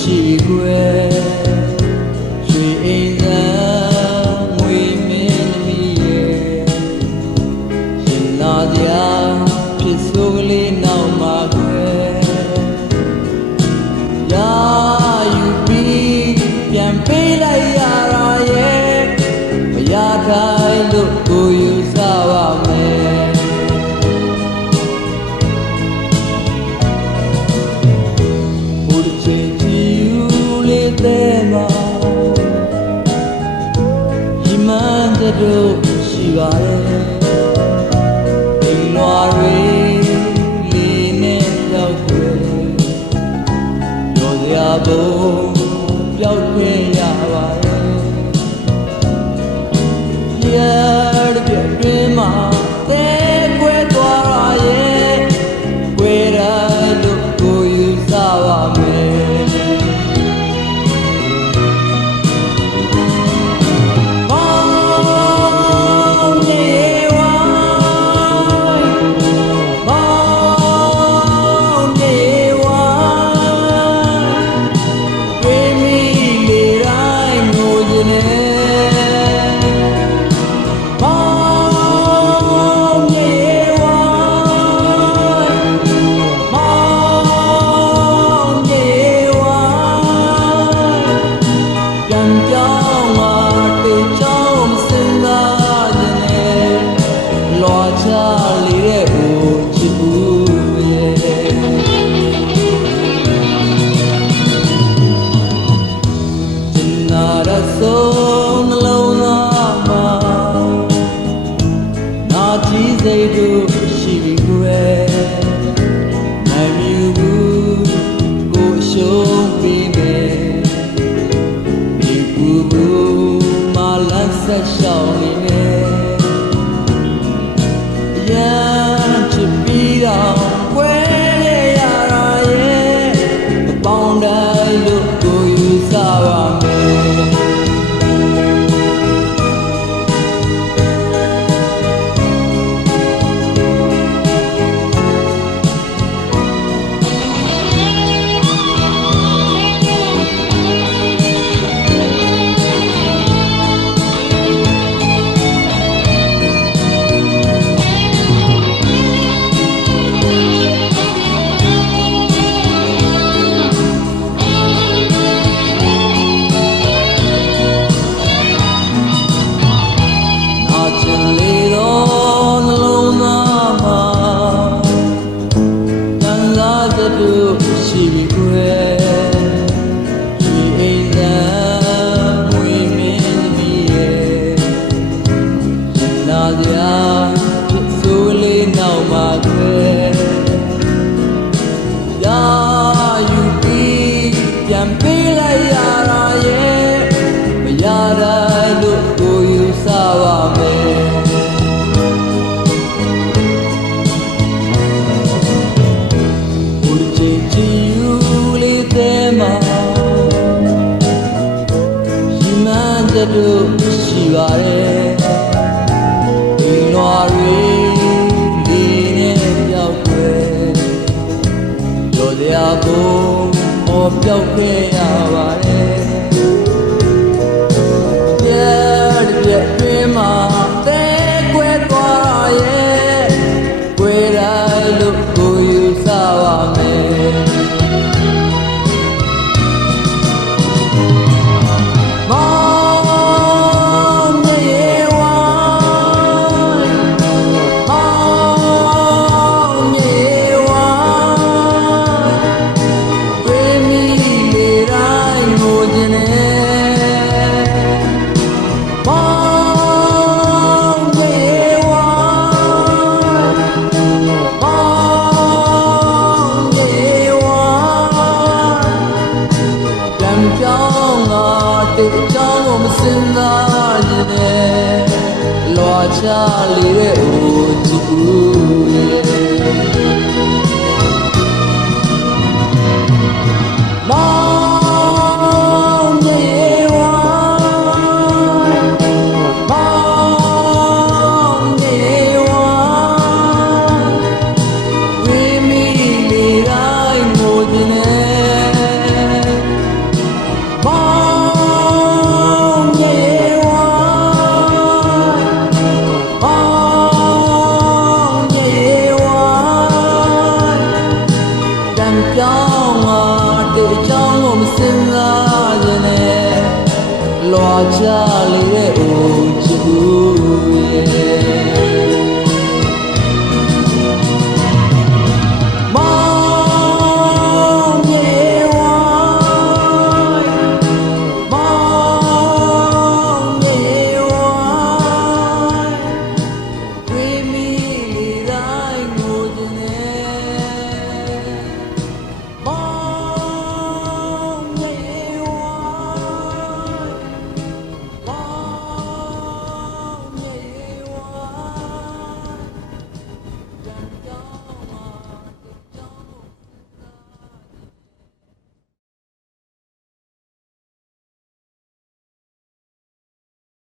ရှိခွဲရွှေအိမ်သာငွေမင်းသမီးရဲ့ရှင်လာစရာဖြစ်ဆိုကလေးနောက်မှာခွဲရာယူပြီးပြန်ပေးလိုက်ရတာရဲ့မရတိုင်းလို့ကိုယူစားပါမယ်တို့ရှိပါတယ်အိမ်လွာတွေလေးနဲ့ရောက်ွယ်ရောစရာဘုံပျောက်ခွင့်ရပါတယ်ရတဲ့ပြည့်တွင်မှာတဲကွဲသွားရရဲ့ကွဲတာလို့ကိုယူစားပါမယ်စိတ်တို့ရှိပြီကွယ်မမြူဘူးကိုရှုံးပြီးမယ်ဒီကူကူမလန်းဆက်ရှောင်းနေမယ်ရမ်းချစ်ပြီးတော့ကွယ်ရတာရဲ့မပေါင်းတိုင်းလို့ကိုယူစားပါမယ်ရှိပြီကွယ်ရွှေအိမ်သာငွေမင်းသမီးရဲ့ရှင်လာစရာဖြစ်ဆိုလေးနောက်မှာကွယ်ရာယူပြီးပြန်ပေးလိုက်ရတာရဲ့မရတိုင်းလို့ကိုယူစားပါမယ်တို့ရှိပါတယ်ဒီလွာတွေလေးနဲ့ပြောက်ွယ်ရောစရာဘုံဟောပြောက်ခဲ့ရပါတယ်ပြည့်ပြည့်တွင်မှာတဲကွဲသွားရဲ့ကွဲတိုင်းလို့ကိုယူစားပါမယ် တေချောင်းကိုမစင်စားခြင်းနဲ့လွာချလေတဲ့ဦးချစ်ဦးရဲ့မောင်မြေဝါမောင်မြေဝါဝေမီလေတိုင်းငိုခြင်းနဲ့မောင်မြေဝါမောင်မြေဝါတန်ပြောင်းမှာတေချောင်းကိုမစင်စားခြင်းနဲ့လွာချလေတဲ့ဦးချစ်ဦး